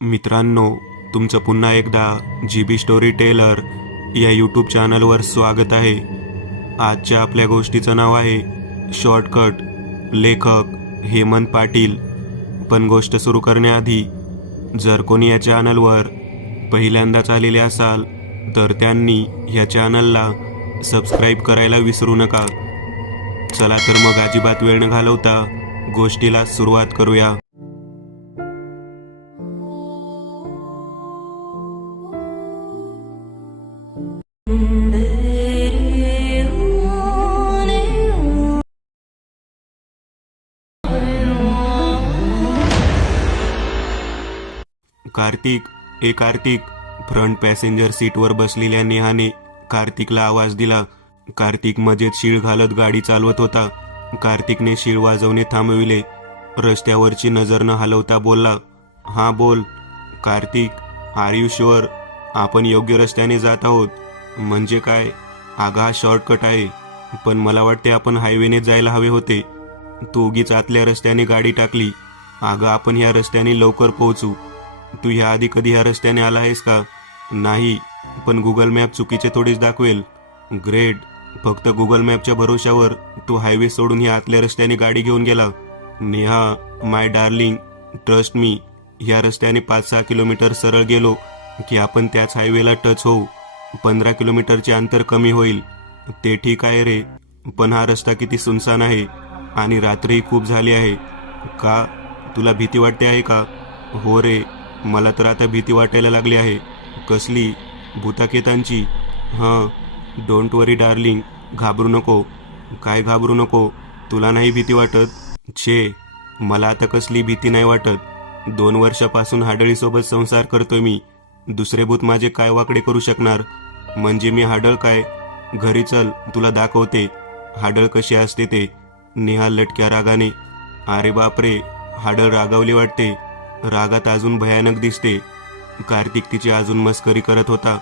मित्रांनो, तुमचं पुन्हा एकदा GB स्टोरी टेलर या यूट्यूब चॅनलवर स्वागत आहे. आजच्या आपल्या गोष्टीचं नाव आहे शॉर्टकट. लेखक हेमंत पाटील. पण गोष्ट सुरू करण्याआधी जर कोणी या चॅनलवर पहिल्यांदाच आलेले असाल तर त्यांनी ह्या चॅनलला सबस्क्राईब करायला विसरू नका. चला तर मग अजिबात वेळ न घालवता गोष्टीला सुरुवात करूया. कार्तिक. फ्रंट पॅसेंजर सीटवर बसलेल्या नेहाने कार्तिकला आवाज दिला. कार्तिक मजेत शीळ घालत गाडी चालवत होता. कार्तिकने शीळ वाजवणे थांबविले. रस्त्यावरची नजर न हलवता बोलला, "हां बोल." "कार्तिक, आर यू शुअर आपण योग्य रस्त्याने जात आहोत?" "म्हणजे काय?" "अगं हा शॉर्टकट आहे, पण मला वाटते आपण हायवेने जायला हवे होते. तू उगीच आतल्या रस्त्याने गाडी टाकली." "अगं आपण ह्या रस्त्याने लवकर पोहोचू." "तू ह्या आधी कधी ह्या रस्त्याने आला आहेस का?" "नाही, पण गुगल मॅप चुकीचे थोडीच दाखवेल." "ग्रेट. फक्त गुगल मॅपच्या भरोशावर तू हायवे सोडून ह्या आतल्या रस्त्याने गाडी घेऊन गेला." "नेहा माय डार्लिंग, ट्रस्ट मी. ह्या रस्त्याने 5-6 किलोमीटर सरळ गेलो की आपण त्याच हायवेला टच होऊ. 15 किलोमीटरचे अंतर कमी होईल." "ते ठीक आहे रे, पण हा रस्ता किती सुनसान आहे आणि रात्रही खूप झाली आहे." "का? तुला भीती वाटते आहे का?" "हो रे, मला तर आता भीती वाटायला लागली आहे." "कसली? भूताकेतांची?" "हं." "डोंट वरी डार्लिंग, घाबरू नको." "काय घाबरू नको? तुला नाही भीती वाटत?" "छे, मला आता कसली भीती नाही वाटत. 2 वर्षापासून हाडळीसोबत संसार करतोय मी. दुसरे भूत माझे काय वाकडे करू शकणार? म्हणजे मी हाडळ काय? घरी चल, तुला दाखवते हाडळ कशी असते ते." नेहा लटक्या रागाने. "अरे बापरे, हाडळ रागावली वाटते. रागात अजून भयानक दिसते." कार्तिक तिची अजून मस्करी करत होता.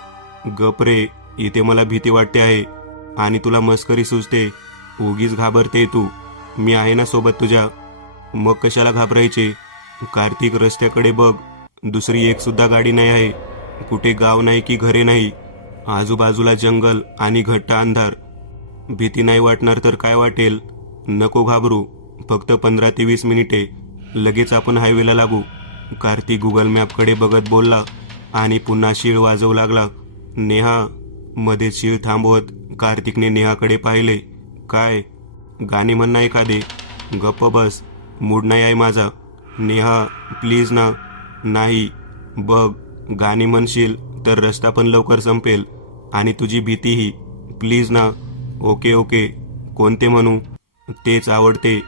"गप रे, इथे मला भीती वाटते आहे आणि तुला मस्करी सुचते. उगीच घाबरते तू. मी आहे ना सोबत तुझ्या." "मग कशाला घाबरायचे?" "कार्तिक, रस्त्याकडे बघ. दुसरी एक सुद्धा गाडी नाही आहे. कुठे गाव नाही की घरे नाही. आजूबाजूला जंगल आणि घट्ट अंधार. भीती नाही वाटणार तर काय वाटेल? नको घाबरू. फक्त 15 ते 20 मिनिटे, लगेच आपण हायवेला लागू." कार्तिक गुगल मॅपकडे बघत बोलला आणि पुन्हा शीळ वाजवू लागला. "नेहा." मध्ये शीळ थांबवत कार्तिकने नेहाकडे पाहिले. "काय? गाणे म्हण ना एखादे." "गप्प बस, मूड नाही आहे माझा." "नेहा प्लीज ना." "नाही. बघ, गाणी म्हणशील तर रस्ता पण लवकर संपेल आणि तुझी भीतीही. प्लीज ना." "Okay okay. कोणते म्हणू?" "तेच आवडते,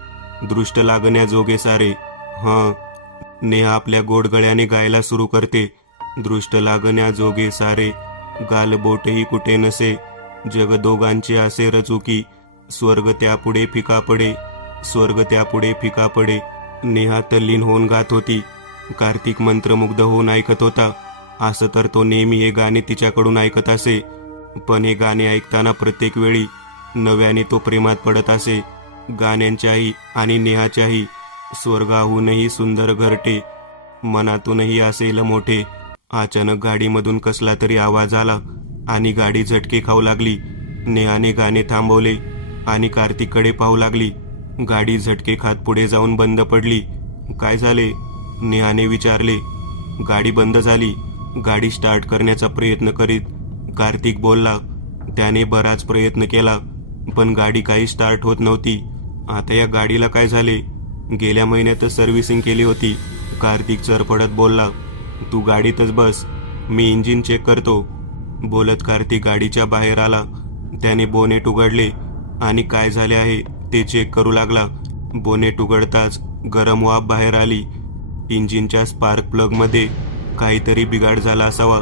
दृष्ट लागण्याजोगे सारे." "हं." नेहा आपल्या गोड गळ्याने गायला सुरू करते. "दृष्ट लागण्याजोगे सारे, गालबोटही कुठे नसे. जग दोघांचे असे रचुकी, स्वर्ग त्यापुढे फिका पडे, स्वर्ग त्यापुढे फिका पडे." नेहा तल्लीन होऊन गात होती. कार्तिक मंत्रमुग्ध होऊन ऐकत होता. असं तर तो नेहमी हे गाणे तिच्याकडून ऐकत असे, पण हे गाणे ऐकताना प्रत्येक वेळी नव्याने तो प्रेमात पडत असे. गाण्यांच्याही आणि नेहाच्याही स्वर्गाहूनही सुंदर घरटे, मनातूनही असेल मोठे. अचानक गाडीमधून कसला तरी आवाज आला आणि गाडी झटके खाऊ लागली. नेहाने गाणे थांबवले आणि कार्तिककडे पाहू लागली. गाडी झटके खात पुढे जाऊन बंद पडली. "काय झाले?" नेहाने विचारले. "गाडी बंद झाली." गाडी स्टार्ट करण्याचा प्रयत्न करीत कार्तिक बोलला. त्याने बराच प्रयत्न केला, पण गाडी काही स्टार्ट होत नव्हती. "आता या गाडीला काय झाले?" "गेल्या महिन्यातच सर्व्हिसिंग केली होती." कार्तिक चरपडत बोलला. "तू गाडीतच बस, मी इंजिन चेक करतो." बोलत कार्तिक गाडीच्या बाहेर आला. त्याने बोनेट उघडले आणि काय झाले आहे ते चेक करू लागला. बोनेट उघडताच गरम वाफ बाहेर आली. इंजिनच्या स्पार्क प्लगमध्ये काहीतरी बिघाड झाला असावा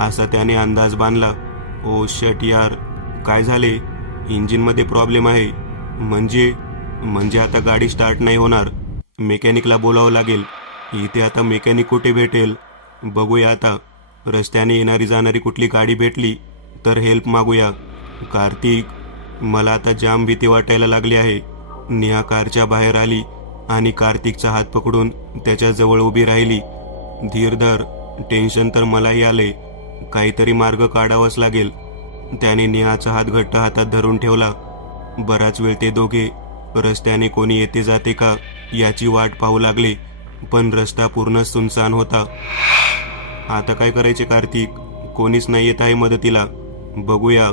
असा त्याने अंदाज बांधला. "ओ शट यार, काय झाले?" "इंजिनमध्ये प्रॉब्लेम आहे." म्हणजे आता गाडी स्टार्ट नाही होणार." "मेकॅनिकला बोलावं लागेल." "इथे आता मेकॅनिक कुठे भेटेल?" "बघूया आता, रस्त्याने येणारी जाणारी कुठली गाडी भेटली तर हेल्प मागूया." "कार्तिक, मला आता जाम भीती वाटायला लागली आहे." नेहा कारच्या बाहेर आली आणि कार्तिकचा हात पकडून त्याच्या जवळ उभी राहिली. धीर धर, टेन्शन तर मलाही आले, काहीतरी मार्ग काढावाच लागेल. त्याने नेहाचा हात घट्ट हातात धरून ठेवला. बराच वेळ ते दोघे रस्त्याने कोणी येते जाते का याची वाट पाहू लागले, पण रस्ता पूर्ण सुनसान होता. आता काय करायचे कार्तिक? कोणीच नाही येत आहे मदतीला. बघूया.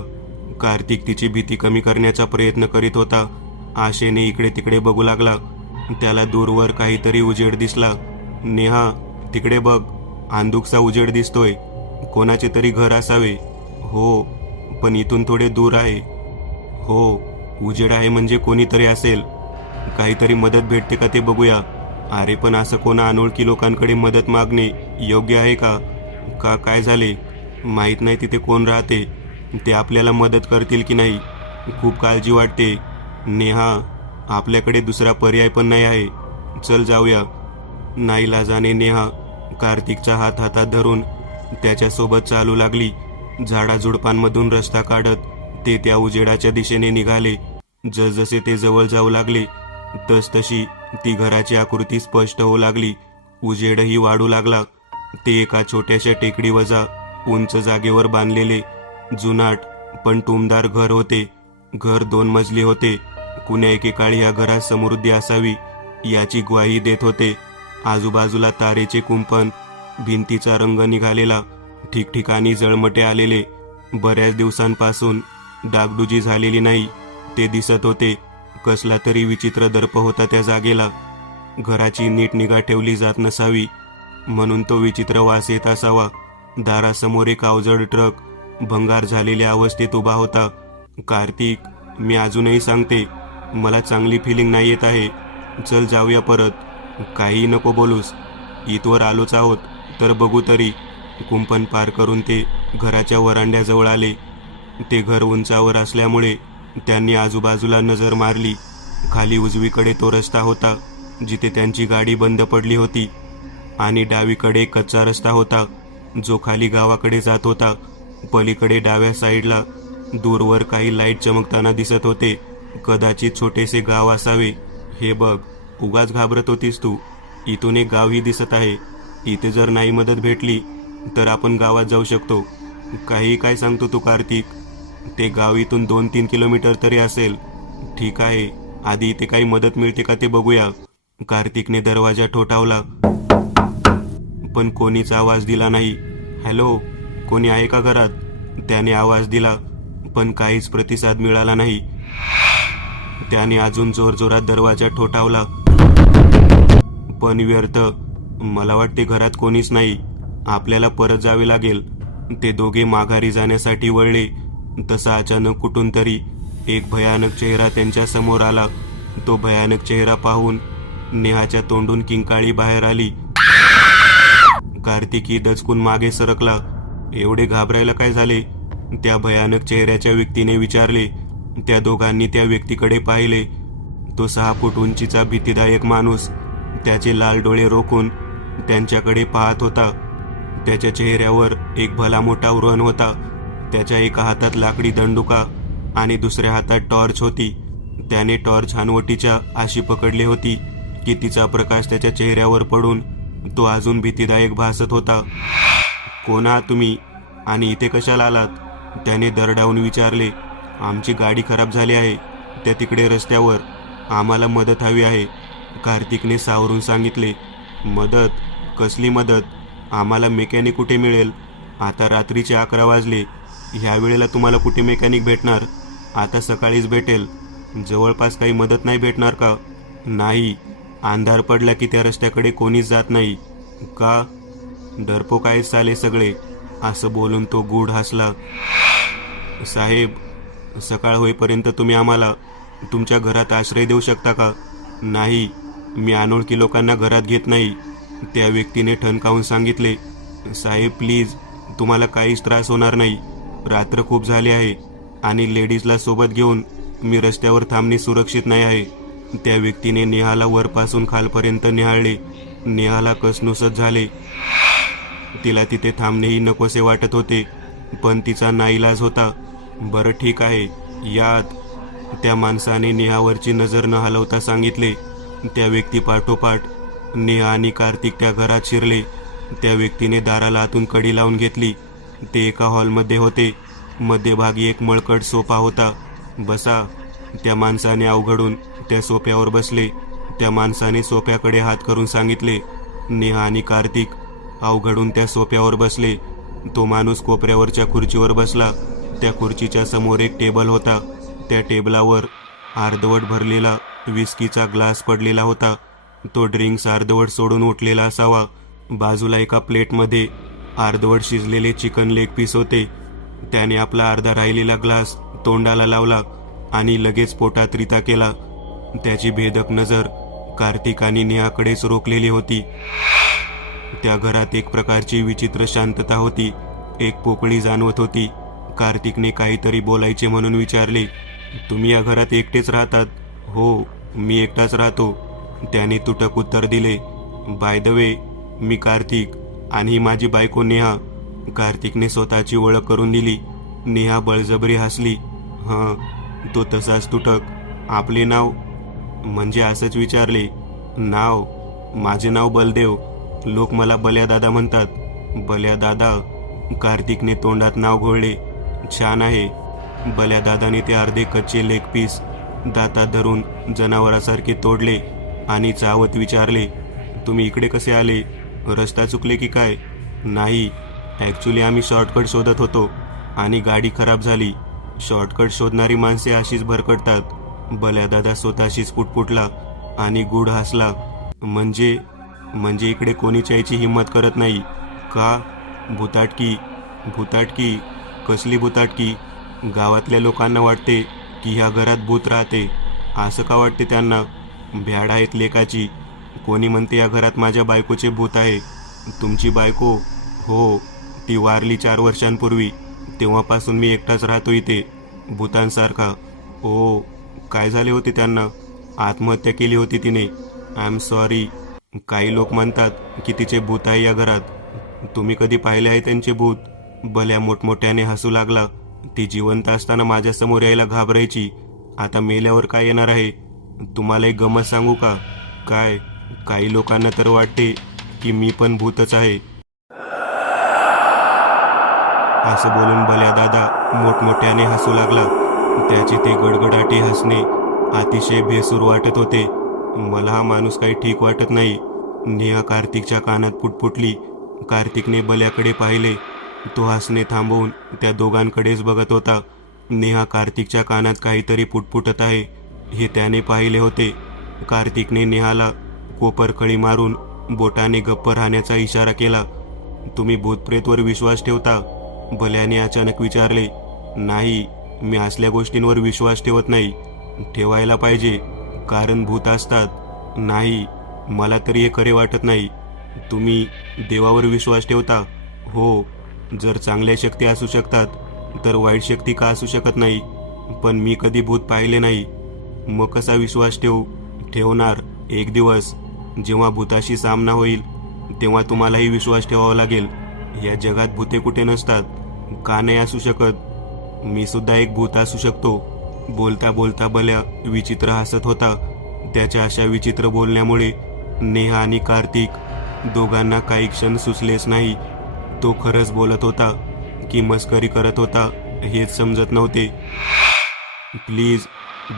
कार्तिक तिची भीती कमी करण्याचा प्रयत्न करीत होता. आशेने इकडे तिकडे बघू लागला. त्याला दूरवर काहीतरी उजेड दिसला. नेहा, तिकडे बघ, अंधुकसा उजेड दिसतोय. कोणाचे तरी घर असावे. हो, पण इथून थोडे दूर आहे. हो, उजेड आहे म्हणजे कोणीतरी असेल. काहीतरी मदत भेटते का ते बघूया. अरे पण असं कोणा अनोळखी लोकांकडे मदत मागणे योग्य आहे का? का काय झाले? माहीत नाही तिथे कोण राहते. ते आपल्याला मदत करतील की नाही. खूप काळजी वाटते. नेहा, आपल्याकडे दुसरा पर्याय पण नाही आहे. चल जाऊया. नाईलाजाने नेहा कार्तिकचा हात हातात धरून त्याच्यासोबत चालू लागली. झाडाझुडपांमधून रस्ता काढत ते त्या उजेडाच्या दिशेने निघाले. जसजसे ते जवळ जाऊ लागले तसतशी ती घराची आकृती स्पष्ट होऊ लागली. उजेडही वाढू लागला. ते एका छोट्याशा टेकडीवजा उंच जागेवर बांधलेले जुनाट पण टुमदार घर होते. घर 2 मजली होते. कुण्या एकेकाळी या घरात समृद्धी असावी याची ग्वाही देत होते. आजूबाजूला तारेचे कुंपण, भिंतीचा रंग निघालेला, ठिकठिकाणी जळमटे आलेले, बऱ्याच दिवसांपासून डागडुजी झालेली नाही ते दिसत होते. कसला तरी विचित्र दर्प होता त्या जागेला. घराची नीट निगा ठेवली जात नसावी म्हणून तो विचित्र वास येत असावा. दारासमोर एक अवजड ट्रक भंगार झालेल्या अवस्थेत उभा होता. कार्तिक, मी अजूनही सांगते, मला चांगली फिलिंग नाही येत आहे. चल जाऊया परत. काही नको बोलूस. इथवर आलोच आहोत तर बघू तरी. कुंपण पार करून ते घराच्या वरांड्याजवळ आले. ते घर उंचावर असल्यामुळे त्यांनी आजूबाजूला नजर मारली. खाली उजवीकडे तो रस्ता होता जिथे त्यांची गाडी बंद पडली होती आणि डावीकडे कच्चा रस्ता होता जो खाली गावाकडे जात होता. पलीकडे डाव्या साईडला दूरवर काही लाईट चमकताना दिसत होते. कदाचित छोटेसे गाव असावे. हे बघ, उगाच घाबरत होतीस तू. इथून एक गावही दिसत आहे. इथे जर नाही मदत भेटली तर आपण गावात जाऊ शकतो. काही काय सांगतो तू कार्तिक? ते गाव इथून 2-3 किलोमीटर तरी असेल. ठीक आहे, आधी इथे काही मदत मिळते का ते बघूया. कार्तिकने दरवाजा ठोठावला पण कोणीच आवाज दिला नाही. हॅलो, कोणी आहे का घरात? त्याने आवाज दिला पण काहीच प्रतिसाद मिळाला नाही. त्याने अजून जोरजोरात दरवाजा ठोठावला पण व्यर्थ. मला वाटते घरात कोणीच नाही. आपल्याला परत जावे लागेल. ते दोघे माघारी जाण्यासाठी वळले तसा अचानक कुठून तरी एक भयानक चेहरा त्यांच्या समोर आला. तो भयानक चेहरा पाहून नेहाच्या तोंडून किंकाळी बाहेर आली. कार्तिकी दचकून मागे सरकला. एवढे घाबरायला काय झाले? त्या भयानक चेहऱ्याच्या व्यक्तीने विचारले. त्या दोघांनी त्या व्यक्तीकडे पाहिले. तो 6 फूट उंचीचा भीतीदायक माणूस त्याचे लाल डोळे रोखून त्यांच्याकडे पाहत होता. त्याच्या चेहऱ्यावर एक भला मोठा व्रण होता. त्याच्या एका हातात लाकडी दंडुका आणि दुसऱ्या हातात टॉर्च होती. त्याने टॉर्च हनवटीच्या अशी पकडली होती की तिचा प्रकाश त्याच्या चेहऱ्यावर पडून तो अजून भीतीदायक भासत होता. कोण आहात तुम्ही आणि इथे कशाला आलात? त्याने दरडावून विचारले. आमची गाडी खराब झाली आहे, त्या तिकडे रस्त्यावर. आम्हाला मदत हवी आहे, कार्तिकने सावरून सांगितले. मदत? कसली मदत? आम्हाला मेकॅनिक कुठे मिळेल? आता रात्रीचे 11 वाजले. ह्या वेळेला तुम्हाला कुठे मेकॅनिक भेटणार? आता सकाळीच भेटेल. जवळपास काही मदत नाही भेटणार का? नाही, अंधार पडला की त्या रस्त्याकडे कोणीच जात नाही. का? डरपोक आहेत साले सगळे. असं बोलून तो गूढ हसला. साहेब, सकाळ होईपर्यंत तुम्ही आम्हाला तुमच्या घरात आश्रय देऊ शकता का? नाही, मी अनोळखी लोकांना घरात घेत नाही, त्या व्यक्तीने ठणकावून सांगितले. साहेब प्लीज, तुम्हाला काहीच त्रास होणार नाही. रात्र खूप झाली आहे आणि लेडीजला सोबत घेऊन मी रस्त्यावर थांबणे सुरक्षित नाही आहे. त्या व्यक्तीने नेहाला वरपासून खालपर्यंत निहाळले. नेहाला कसनुसत झाले. तिला तिथे थांबणेही नकोसे वाटत होते पण तिचा नाईलाज होता. बरं ठीक आहे, यात, त्या माणसाने नेहावरची नजर न हलवता सांगितले. त्या व्यक्ती पाठोपाठ नेहा आणि कार्तिक त्या घरात शिरले. त्या व्यक्तीने दाराला आतून कडी लावून घेतली. ते एका हॉलमध्ये होते. मध्यभागी एक मळकट सोफा होता. बसा, त्या माणसाने अवघडून त्या सोफ्यावर बसले. त्या माणसाने सोफ्याकडे हात करून सांगितले. नेहा आणि कार्तिक अवघडून त्या सोफ्यावर बसले. तो माणूस कोपऱ्यावरच्या खुर्चीवर बसला. त्या खुर्चीच्या समोर एक टेबल होता. त्या टेबलावर अर्धवट भरलेला विस्कीचा ग्लास पडलेला होता. तो ड्रिंक्स अर्धवट सोडून उठलेला असावा. बाजूला एका प्लेटमध्ये अर्धवट शिजलेले चिकन लेग पीस होते. त्याने आपला अर्धा राहिलेला ग्लास तोंडाला लावला आणि लगेच पोटात रिता केला. त्याची भेदक नजर कार्तिक आणि नेहाकडेच रोखलेली होती. त्या घरात एक प्रकारची विचित्र शांतता होती. एक पोकळी जाणवत होती. कार्तिकने काहीतरी बोलायचे म्हणून विचारले, तुम्ही या घरात एकटेच राहतात? हो, मी एकटाच राहतो, त्याने तुटक उत्तर दिले. बाय द वे, मी कार्तिक आणि ही माझी बायको नेहा. कार्तिकने स्वतःची ओळख करून दिली. नेहा बळजबरी हसली. हां, तो तसाच तुटक. आपले नाव? म्हणजे असंच विचारले. नाव? माझे नाव बलदेव. लोक मला बल्या दादा म्हणतात. बल्या दादा? कार्तिकने तोंडात नाव घोळले. छान आहे. बल्या दादाने ते अर्धे कच्चे लेग पीस दातात धरून जनावरासारखे तोडले आणि चावत विचारले, तुम्ही इकडे कसे आले? रस्ता चुकले की काय? नाही, ॲक्च्युली आम्ही शॉर्टकट शोधत होतो आणि गाडी खराब झाली. शॉर्टकट शोधणारी माणसे अशीच भरकटतात. बल्या दादा स्वतःशीच पुटपुटला आणि गूढ हसला. म्हणजे इकडे कोणीच यायची हिंमत करत नाही का? भुताटकी? भुताटकी? कसली भुताटकी? गावातल्या लोकांना वाटते की ह्या घरात भूत राहते. असं का वाटते त्यांना? भ्याड आहेत लेकाची. कोणी म्हणते या घरात माझ्या बायकोचे भूत आहे. तुमची बायको? हो, ती वारली 4 वर्षांपूर्वी. तेव्हापासून मी एकटाच राहतो इथे, भूतांसारखा. ओ, काय झाले होते त्यांना? आत्महत्या केली होती तिने. I am sorry. काही लोक म्हणतात की तिचे भूत आहे या घरात. तुम्ही कधी पाहिले आहे त्यांचे भूत? भल्या मोठमोठ्याने हसू लागला. ती जिवंत असताना माझ्यासमोर यायला घाबरायची. आता मेल्यावर काय येणार आहे? तुम्हाला एक गमत सांगू का? काय? काही लोकांना तर वाटते की मी पण भूतच आहे. असं बोलून बल्या दादा मोठमोठ्याने हसू लागला. त्याचे ते गडगडाटी हसणे अतिशय बेसूर वाटत होते. मला हा माणूस काही ठीक वाटत नाही. नेहा कार्तिकच्या कानात पुटपुटली. कार्तिकने बल्याकडे पाहिले. तो हसणे थांबवून त्या दोघांकडेच बघत होता. नेहा कार्तिकच्या कानात काहीतरी पुटपुटत आहे हे त्याने पाहिले होते. कार्तिकने नेहाला कोपरखळी मारून बोटाने गप्प राहण्याचा इशारा केला. तुम्ही भूतप्रेतवर विश्वास ठेवता? बल्याने अचानक विचारले. नाही, मी असल्या गोष्टींवर विश्वास ठेवत नाही. ठेवायला पाहिजे, कारण भूत असतात. नाही, मला तरी हे खरे वाटत नाही. तुम्ही देवावर विश्वास ठेवता? हो. जर चांगल्या शक्ती असू शकतात तर वाईट शक्ती का असू शकत नाही? पण मी कधी भूत पाहिले नाही. मग कसा विश्वास ठेवणार? एक दिवस जेव्हा भूताशी सामना होईल तेव्हा तुम्हालाही विश्वास ठेवावा लागेल. या जगात भूते कुठे नसतात. का नाही असू शकत? मी सुद्धा एक भूत असू शकतो. बोलता बोलता बल्या विचित्र हसत होता. त्याच्या अशा विचित्र बोलण्यामुळे नेहा आणि कार्तिक दोघांना काही क्षण सुचलेच नाही. तो खरंच बोलत होता की मस्करी करत होता हेच समजत नव्हते. प्लीज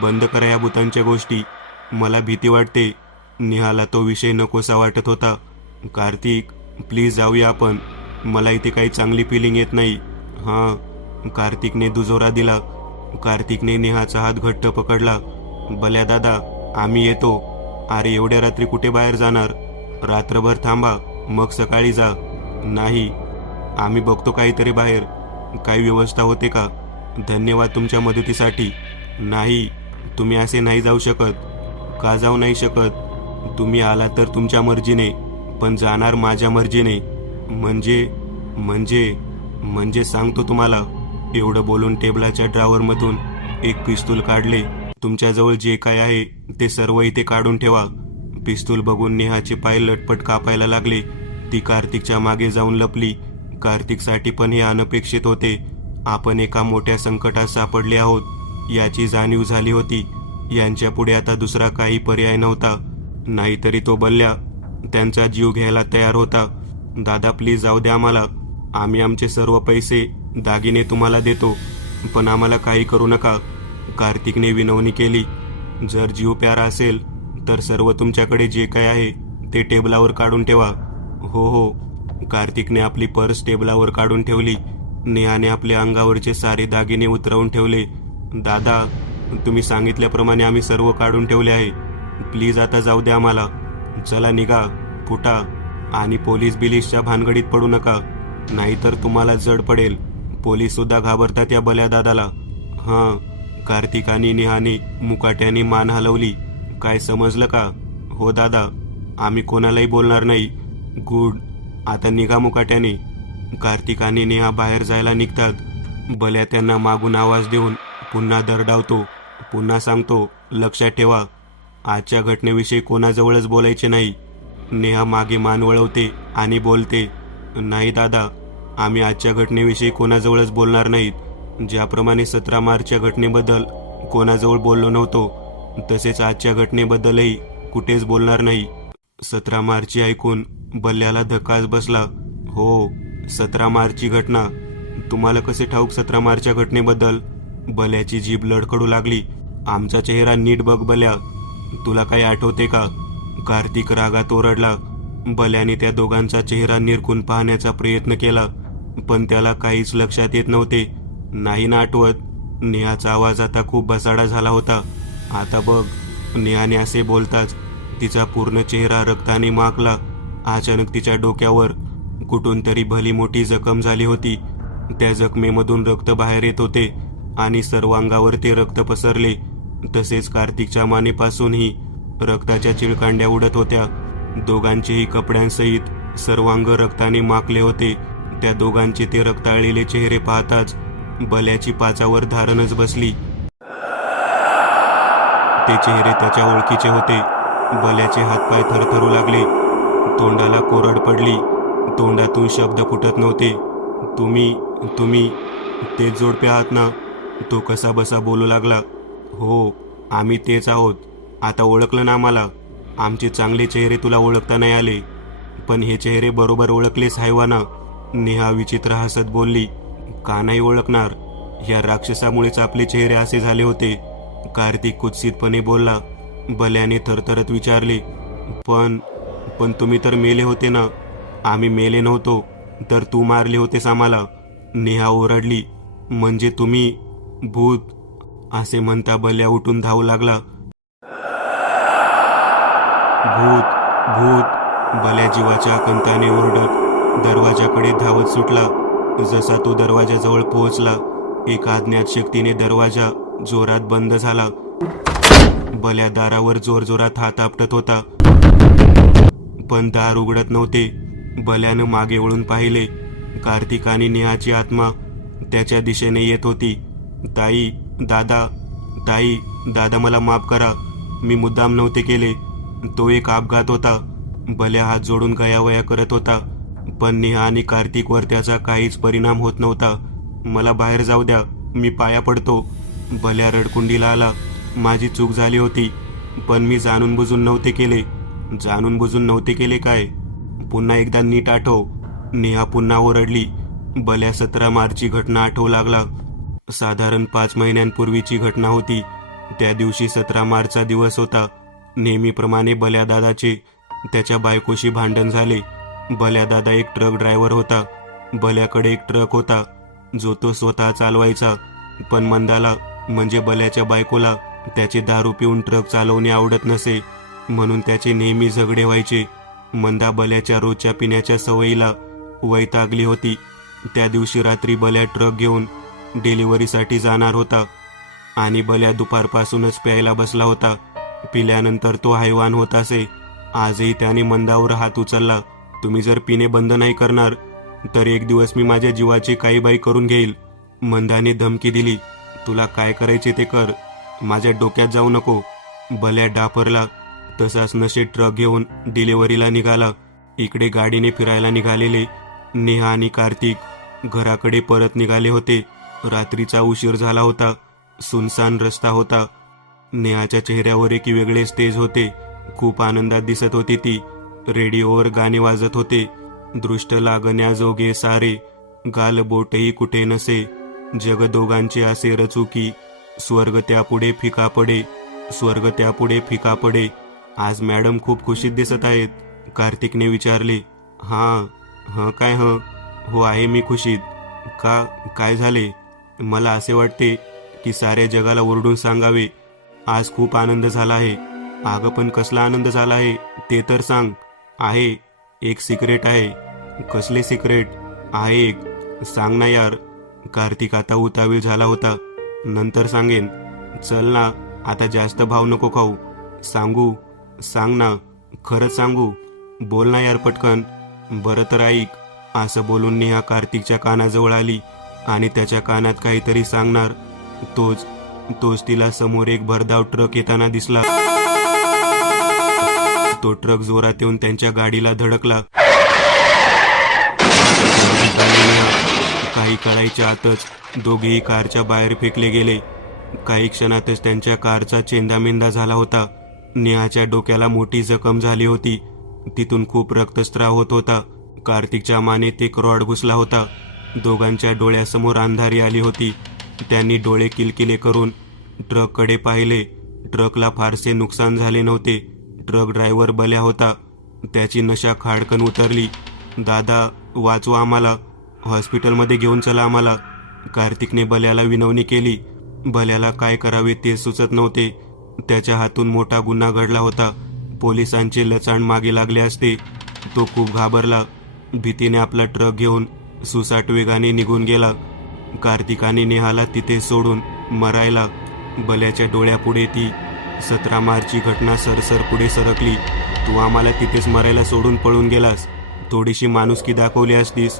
बंद करा या भूतांच्या गोष्टी. मला भीती वाटते. नेहाला तो विषय नकोसा वाटत होता. कार्तिक, प्लीज जाऊया आपण. मला इथे काही चांगली फिलिंग येत नाही. हां, कार्तिकने दुजोरा दिला. कार्तिकने नेहाचा हात घट्ट पकडला. बल्या दादा, आम्ही येतो. अरे, एवढ्या रात्री कुठे बाहेर जाणार? रात्रभर थांबा, मग सकाळी जा. नाही, आम्ही बघतो काहीतरी बाहेर. काही व्यवस्था होते का? धन्यवाद तुमच्या मदतीसाठी. नाही, तुम्ही असे नाही जाऊ शकत. का जाऊ नाही शकत? तुम्ही आला तर तुमच्या मर्जीने, पण जाणार माझ्या मर्जीने. म्हणजे सांगतो तुम्हाला. एवढं बोलून टेबलाच्या ड्रॉवरमधून एक पिस्तूल काढले. तुमच्याजवळ जे काय आहे ते सर्व इथे काढून ठेवा. पिस्तूल बघून नेहाचे पाय लटपट कापायला लागले. ती कार्तिकच्या मागे जाऊन लपली. कार्तिकसाठी पण हे अनपेक्षित होते. आपण एका मोठ्या संकटात सापडले आहोत याची जाणीव झाली होती. यांच्या पुढे आता दुसरा काही पर्याय नव्हता. नाहीतरी तो बल्ल्या त्यांचा जीव घ्यायला तयार होता. दादा प्लीज जाऊ द्या आम्हाला, आम्ही आमचे सर्व पैसे दागिने तुम्हाला देतो, पण आम्हाला काही करू नका. कार्तिकने विनवणी केली. जर जीव प्यारा असेल तर सर्व तुमच्याकडे जे काय आहे ते टेबलावर काढून ठेवा. हो हो. कार्तिकने आपली पर्स टेबलावर काढून ठेवली. नेहाने आपल्या अंगावरचे सारे दागिने उतरवून ठेवले. दादा, तुम्ही सांगितल्याप्रमाणे आम्ही सर्व काढून ठेवले आहे. प्लीज आता जाऊ द्या आम्हाला. चला निघा, फुटा, आणि पोलीस बिलीसच्या भानगडीत पडू नका, नाहीतर तुम्हाला जड पडेल. पोलीस सुद्धा घाबरतात या भल्या दादाला. हां. कार्तिक आणि नेहाने मुकाट्याने मान हलवली. काय समजलं का? हो दादा, आम्ही कोणालाही बोलणार नाही. गुड. आता निघा मुकाट्याने. कार्तिक आणि नेहा बाहेर जायला निघतात. भल्या त्यांना मागून आवाज देऊन पुन्हा दरडावतो. पुन्हा सांगतो, लक्षात ठेवा, आजच्या घटनेविषयी कोणाजवळच बोलायचे नाही. नेहा मागे मान वळवते आणि बोलते, नाही दादा, आम्ही आजच्या घटनेविषयी कोणाजवळच बोलणार नाहीत. ज्याप्रमाणे 17 मार्चच्या घटनेबद्दल कोणाजवळ बोललो नव्हतो, तसेच आजच्या घटनेबद्दलही कुठेच बोलणार नाही. 17 मार्चची ऐकून भल्याला धक्काच बसला. हो, 17 मार्चची घटना. तुम्हाला कसे ठाऊक 17 मार्चच्या घटनेबद्दल? भल्याची जीभ लडखडू लागली. आमचा चेहरा नीट बघ भल्या, तुला काही आठवते का? कार्तिक रागात ओरडला. भल्याने त्या दोघांचा चेहरा निरखून पाहण्याचा प्रयत्न केला, पण त्याला काहीच लक्षात येत नव्हते. नाही ना आठवत? नेहाचा आवाज आता खूप भसाडा झाला होता. आता बघ. नेहाने असे बोलताच तिचा पूर्ण चेहरा रक्ताने माखला. अचानक तिच्या डोक्यावर कुठून तरी भली मोठी जखम झाली होती. त्या जखमेमधून रक्त बाहेर येत होते आणि सर्व अंगावर ते रक्त पसरले. तसेच कार्तिकच्या मानेपासूनही रक्ताच्या चिळकांड्या उडत होत्या. दोघांचेही कपड्यांसहित सर्व अंग रक्ताने माखले होते. त्या दोघांचे ते रक्ताळलेले चेहरे पाहताच भल्याची पाचावर धारणच बसली. ते चेहरे त्याच्या ओळखीचे होते. भल्याचे हातपाय थरथरू लागले. तोंडाला कोरड पडली. तोंडातून शब्द फुटत नव्हते. तुम्ही तेच जोडपे आहात ना? तो कसा बसा बोलू लागला. हो, आम्ही तेच आहोत. आता ओळखलं ना आम्हाला? आमचे चांगले चेहरे तुला ओळखता नाही आले, पण हे चेहरे बरोबर ओळखलेस हैवाना. नेहा विचित्र हसत बोलली. का नाही ओळखणार? या राक्षसामुळेच आपले चेहरे असे झाले होते. कार्तिक कुत्सितपणे बोलला. भल्याने थरथरत विचारले, पण तुम्ही तर मेले होते ना? आम्ही मेले नव्हतो, तर तू मारले होतेस आम्हाला. नेहा ओरडली. म्हणजे तुम्ही भूत? असे म्हणता भल्या उठून धावू लागला. भूत भूत. भल्या जीवाच्या आकंताने ओरडत दरवाजाकडे धावत सुटला. जसा तो दरवाजाजवळ पोहोचला, एका अज्ञात शक्तीने दरवाजा जोरात बंद झाला. भल्या दारावर जोरजोरात हात आपटत होता, पण दार उघडत नव्हते. भल्यानं मागे वळून पाहिले. कार्तिक आणि नेहाची आत्मा त्याच्या दिशेने येत होती. ताई, दादा मला माफ करा, मी मुद्दाम नव्हते केले, तो एक अपघात होता. भल्या हात जोडून गयावया करत होता, पण नेहा आणि कार्तिकवर त्याचा काहीच परिणाम होत नव्हता. मला बाहेर जाऊ द्या, मी पाया पडतो. भल्या रडकुंडीला आला. माझी चूक झाली होती, पण मी जाणून बुजून नव्हते केले. जाणून बुजून नव्हते केले काय? पुन्हा एकदा नीट आठव. नेहा पुन्हा ओरडली. भल्या 17 मार्चची घटना आठवू लागला. साधारण 5 महिन्यांपूर्वीची घटना होती. त्या दिवशी 17 मार्चचा दिवस होता. नेहमीप्रमाणे भल्या दादाचे त्याच्या बायकोशी भांडण झाले. भल्या दादा एक ट्रक ड्रायव्हर होता. भल्याकडे एक ट्रक होता जो तो स्वतः चालवायचा, पण मंदाला म्हणजे भल्याच्या बायकोला त्याचे दारू पिऊन ट्रक चालवणे आवडत नसे, म्हणून त्याचे नेहमी झगडे व्हायचे. मंदा भल्याच्या रोजच्या पिण्याच्या सवयीला वैतागली होती. त्या दिवशी रात्री भल्या ट्रक घेऊन डिलिव्हरीसाठी जाणार होता आणि भल्या दुपारपासूनच प्यायला बसला होता. पिल्यानंतर तो हैवान होत असे. आजही त्याने मंदावर हात उचलला. तुम्ही जर पिणे बंद नाही करणार तर एक दिवस मी माझ्या जीवाची काही बाई करून घेईल. मंदाने धमकी दिली. तुला काय करायचे ते कर, माझ्या डोक्यात जाऊ नको. भल्या डाफरला. तसाच नशेत ट्रक घेऊन डिलिव्हरीला निघाला. इकडे गाडीने फिरायला निघालेले नेहा आणि कार्तिक घराकडे परत निघाले होते. रात्रीचा उशीर झाला होता. सुनसान रस्ता होता. नेहाच्या चेहऱ्यावर एक वेगळेच तेज होते. खूप आनंदात दिसत होती ती. रेडिओवर गाणे वाजत होते. दृष्ट लागण्याजोगे सारे, गाल बोटही कुठे नसे, जग दोघांचे असे रचुकी, स्वर्ग त्यापुढे फिका पडे, स्वर्ग त्यापुढे फिका पडे. आज मॅडम खूप खुशीत दिसत आहेत, कार्तिकने विचारले. हां काय हो आहे मी खुशीत. का, काय झाले? मला असे वाटते की साऱ्या जगाला ओरडून सांगावे, आज खूप आनंद झाला आहे. अगं पण कसला आनंद झाला आहे ते तर सांग. आहे एक सिक्रेट आहे. कसले सिक्रेट? आहे एक, सांग ना यार. कार्तिक आता उतावीळ झाला होता. नंतर सांगेन. चल ना, आता जास्त भाव नको खाऊ. सांग ना, खरंच सांगू. बोल ना यार पटकन. बरं तर ऐक. असं बोलून नेहा कार्तिकच्या कानाजवळ आली आणि त्याच्या कानात काहीतरी सांगणार. तोच तिला समोर एक भरधाव ट्रक येताना दिसला. तो ट्रक जोरात येऊन त्यांच्या गाडीला धडकला. काही काळाच्या आतच दोघेही कारच्या बाहेर फेकले गेले. काही क्षणातच त्यांच्या कारचा चेंदामेंदा झाला होता. नेहाच्या डोक्याला मोठी जखम झाली होती. तिथून खूप रक्तस्राव होत होता. कार्तिकच्या मानेत एक रॉड घुसला होता. दोघांच्या डोळ्यासमोर अंधारी आली होती. त्यांनी डोळे किलकिले करून ट्रककडे पाहिले. ट्रकला फारसे नुकसान झाले नव्हते. ट्रक ड्रायव्हर बल्या होता. त्याची नशा खाडकन उतरली. दादा, वाचवा आम्हाला, हॉस्पिटलमध्ये घेऊन चला आम्हाला. कार्तिकने बल्याला विनवणी केली. बल्याला काय करावे ते सुचत नव्हते. त्याच्या हातून मोठा गुन्हा घडला होता. पोलिसांचे लचाण मागे लागले असते. तो खूप घाबरला. भीतीने आपला ट्रक घेऊन सुसाट वेगाने निघून गेला. कार्तिकाने नेहाला तिथे सोडून मरायला. बल्याच्या डोळ्यापुढे ती 17 मार्चची घटना सरसर पुढे सरकली. तू आम्हाला तिथेच मरायला सोडून पळून गेलास. थोडीशी माणुसकी दाखवली असतीस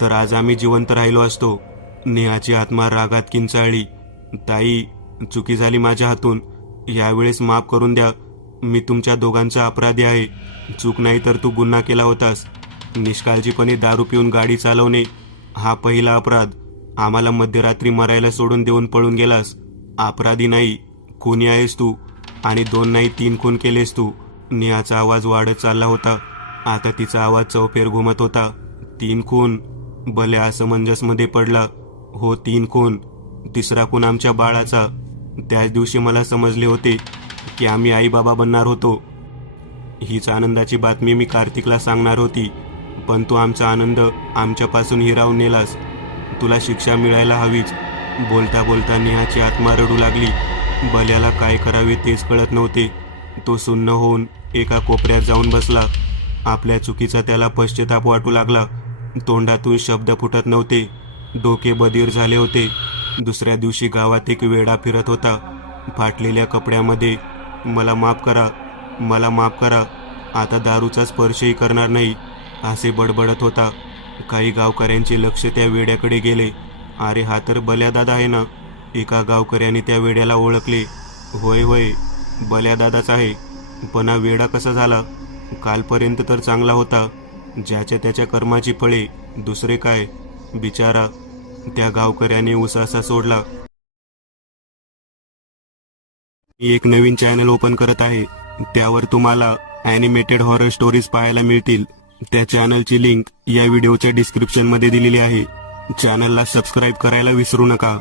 तर आज आम्ही जिवंत राहिलो असतो. नेहाची आत्मा रागात किंचाळली. ताई, चुकी झाली माझ्या हातून. यावेळेस माफ करून द्या. मी तुमच्या दोघांचा अपराधी आहे. चूक नाही तर तू गुन्हा केला होतास. निष्काळजीपणे दारू पिऊन गाडी चालवणे हा पहिला अपराध. आम्हाला मध्यरात्री मरायला सोडून देऊन पळून गेलास. अपराधी नाही, खुनी आहेस तू. आणि 2 नाही 3 खून केलेस तू. नेहाचा आवाज वाढत चालला होता. आता तिचा आवाज चौफेर घुमत होता. 3 खून? भल्या असमंजसमध्ये पडला. हो, 3 खून. 3रा खून आमच्या बाळाचा. त्याच दिवशी मला समजले होते की आम्ही आई बाबा बनणार होतो. हीच आनंदाची बातमी मी कार्तिकला सांगणार होती, पण तू आमचा आनंद आमच्यापासून हिरावून नेलास. तुला शिक्षा मिळायला हवीच. बोलता बोलता नेहाची आत्मा रडू लागली. बल्याला काय करावे तेच कळत नव्हते. तो सुन्न होऊन एका कोपऱ्यात जाऊन बसला. आपल्या चुकीचा त्याला पश्चाताप वाटू लागला. तोंडातून शब्द फुटत नव्हते. डोके बधीर झाले होते. दुसऱ्या दिवशी गावात एक वेडा फिरत होता. फाटलेल्या कपड्यामध्ये, मला माफ करा, मला माफ करा, आता दारूचा स्पर्शही करणार नाही, असे बडबडत होता. काही गावकऱ्यांचे लक्ष त्या वेड्याकडे गेले. अरे, हा तर बल्यादादा आहे ना. एका गावकऱ्याने त्या वेड्याला ओळखले. होय, बल्यादादाच आहे. पण हा वेडा कसा झाला? कालपर्यंत तर चांगला होता. ज्याच्या त्याच्या कर्माची फळे, दुसरे काय. बिचारा. त्या गावकऱ्याने उसासा सोडला. मी एक नवीन चॅनल ओपन करत आहे. त्यावर तुम्हाला ॲनिमेटेड हॉरर स्टोरीज पाहायला मिळतील. त्या चॅनलची लिंक या व्हिडिओच्या डिस्क्रिप्शनमध्ये दिलेली आहे. चॅनलला सबस्क्राईब करायला विसरू नका.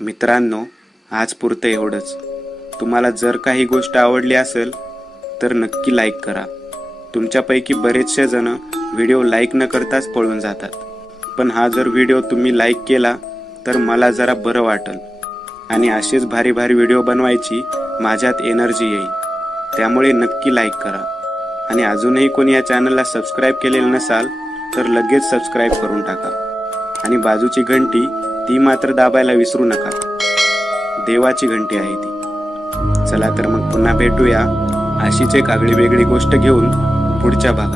मित्रांनो, आज पुरतं एवढंच. तुम्हाला जर काही गोष्ट आवडली असेल तर नक्की लाईक करा. तुमच्यापैकी बरेचसे जण व्हिडिओ लाईक न करताच पळून जातात. पण हा जर व्हिडिओ तुम्ही लाईक केला तर मला जरा बरं वाटेल आणि असेच भारी भारी व्हिडिओ बनवायची माझ्यात एनर्जी येईल. त्यामुळे नक्की लाईक करा. आणि अजूनही कोणी या चॅनलला सबस्क्राईब केलेलं नसाल तर लगेच सबस्क्राईब करून टाका. आणि बाजूची घंटी ती मात्र दाबायला विसरू नका. देवाची घंटी आहे ती. चला तर मग पुन्हा भेटूया अशीच एक आगळी वेगळी गोष्ट घेऊन पुढच्या भागात.